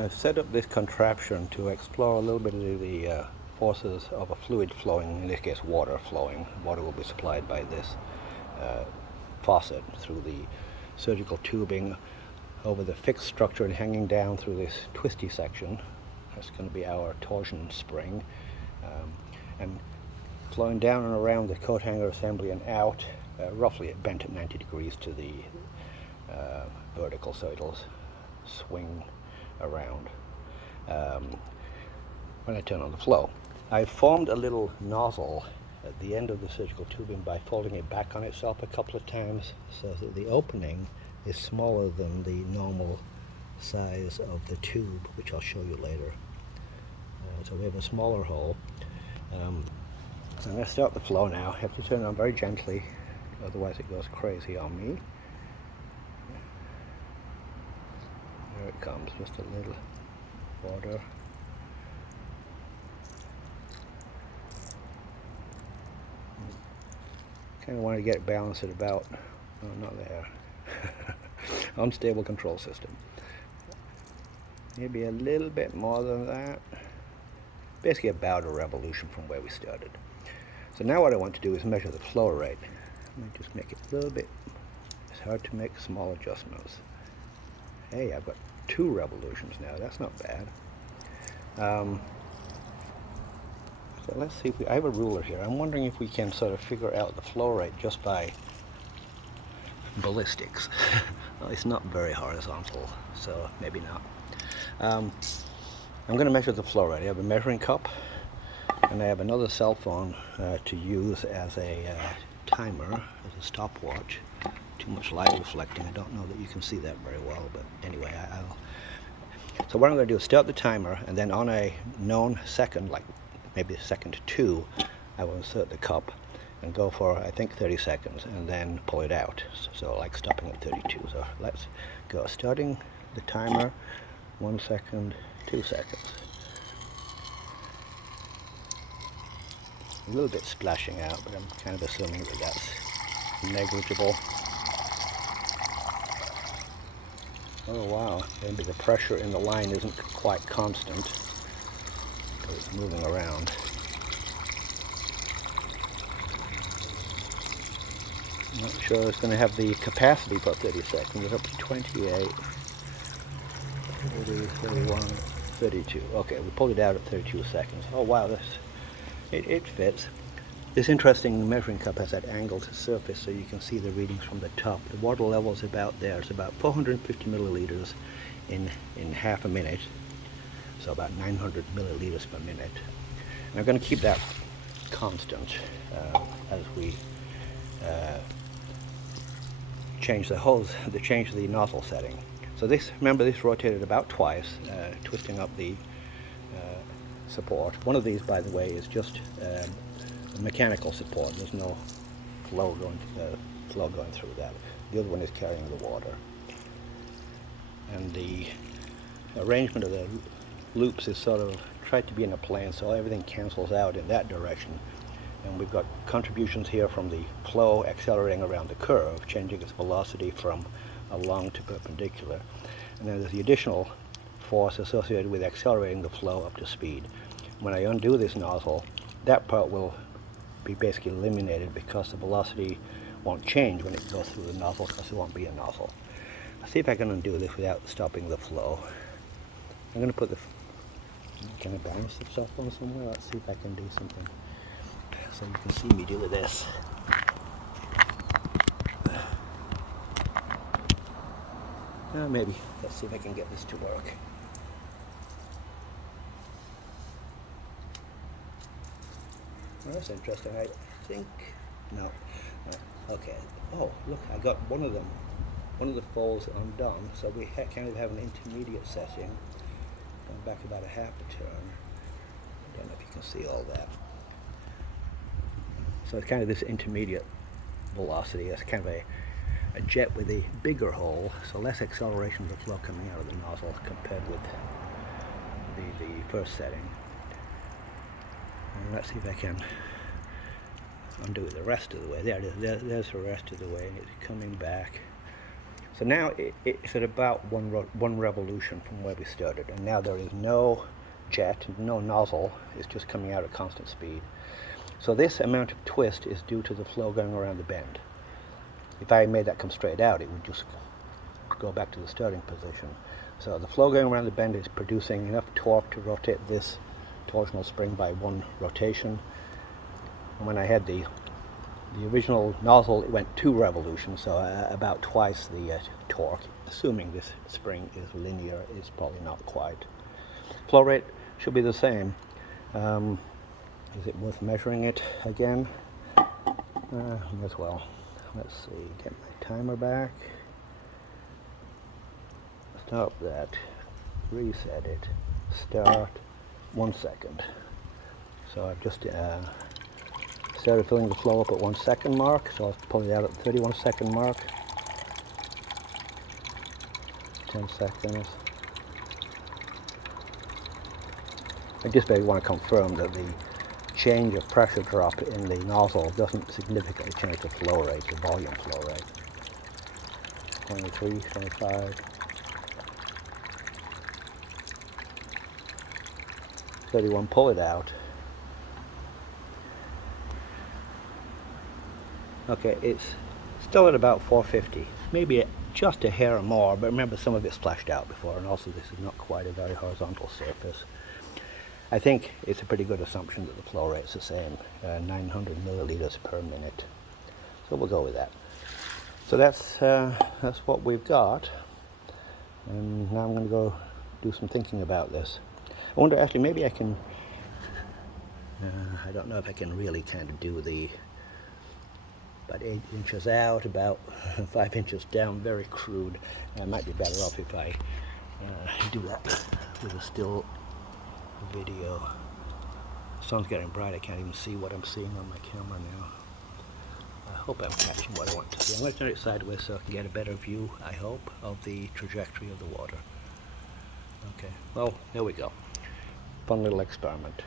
I've set up this contraption to explore a little bit of the forces of a fluid flowing, in this case water flowing. Water will be supplied by this faucet through the surgical tubing over the fixed structure and hanging down through this twisty section. That's going to be our torsion spring, and flowing down and around the coat hanger assembly and out, roughly bent at 90 degrees to the vertical, so it'll swing around when I turn on the flow. I've formed a little nozzle at the end of the surgical tubing by folding it back on itself a couple of times so that the opening is smaller than the normal size of the tube, which I'll show you later. So we have a smaller hole. So I'm going to start the flow now. I have to turn it on very gently, otherwise it goes crazy on me. There it comes, just a little water. Kind of want to get it balanced at about, oh, not there. Unstable control system. Maybe a little bit more than that. Basically about a revolution from where we started. So now what I want to do is measure the flow rate. Let me just make it a little bit, it's hard to make small adjustments. Hey, I've got 2 revolutions now, that's not bad. So let's see if I have a ruler here. I'm wondering if we can sort of figure out the flow rate just by ballistics. Well, it's not very horizontal, so maybe not. I'm going to measure the flow rate. I have a measuring cup, and I have another cell phone to use as a timer, as a stopwatch. Too much light reflecting. I don't know that you can see that very well, but anyway, so what I'm going to do is start the timer, and then on a known second, like maybe second 2, I will insert the cup and go for, I think, 30 seconds, and then pull it out. So like stopping at 32. So let's go. Starting the timer, 1 second, 2 seconds. A little bit splashing out, but I'm kind of assuming that that's negligible. Oh wow, maybe the pressure in the line isn't quite constant because it's moving around. I'm not sure it's going to have the capacity for 30 seconds. It's up to 28, 30, 31, 32. Okay, we pulled it out at 32 seconds. Oh wow, it fits. This interesting measuring cup has that angled surface so you can see the readings from the top. The water level is about there. It's about 450 milliliters in half a minute, so about 900 milliliters per minute. And I'm going to keep that constant as we change the hose, change the nozzle setting. So this, remember, this rotated about twice, twisting up the support. One of these, by the way, is just mechanical support. There's no flow going through that. The other one is carrying the water. And the arrangement of the loops is sort of tried to be in a plane, so everything cancels out in that direction. And we've got contributions here from the flow accelerating around the curve, changing its velocity from along to perpendicular. And then there's the additional force associated with accelerating the flow up to speed. When I undo this nozzle, that part will be basically eliminated because the velocity won't change when it goes through the nozzle because there won't be a nozzle. Let's see if I can undo this without stopping the flow. I'm going to put can I balance the cell phone somewhere? Let's see if I can do something so you can see me do this. Maybe. Let's see if I can get this to work. Well, that's interesting. I think, no. Okay. Oh, look, I got one of them. One of the folds undone, so we kind of have an intermediate setting. Going back about a half a turn. I don't know if you can see all that. So it's kind of this intermediate velocity. It's kind of a jet with a bigger hole, so less acceleration of the flow coming out of the nozzle compared with the first setting. And let's see if I can undo it the rest of the way. There it is. There's the rest of the way, and it's coming back. So now it's at about one revolution from where we started, and now there is no jet, no nozzle. It's just coming out at constant speed. So this amount of twist is due to the flow going around the bend. If I made that come straight out, it would just go back to the starting position. So the flow going around the bend is producing enough torque to rotate this torsional spring by one rotation. And when I had the original nozzle, it went 2 revolutions, so about twice the torque. Assuming this spring is linear, it's probably not quite. Flow rate should be the same. Is it worth measuring it again? As well. Let's see, get my timer back. Stop that, reset it, start, 1 second. So I've just started filling the flow up at 1 second mark, so I'll pull it out at the 31 second mark. 10 seconds. I just maybe want to confirm that the change of pressure drop in the nozzle doesn't significantly change the flow rate, the volume flow rate. 23, 25. 31, pull it out. Okay, it's still at about 450, maybe just a hair more, but remember some of it splashed out before, and also this is not quite a very horizontal surface. I think it's a pretty good assumption that the flow rate's the same, 900 milliliters per minute. So we'll go with that. So that's what we've got, and now I'm going to go do some thinking about this. I wonder, actually, maybe I can, I don't know if I can really kind of do the about 8 inches out, about 5 inches down, very crude. I might be better off if I do that with a still video. The sun's getting bright, I can't even see what I'm seeing on my camera now. I hope I'm catching what I want to see. I'm going to turn it sideways so I can get a better view, I hope, of the trajectory of the water. Okay, well, there we go. Fun little experiment.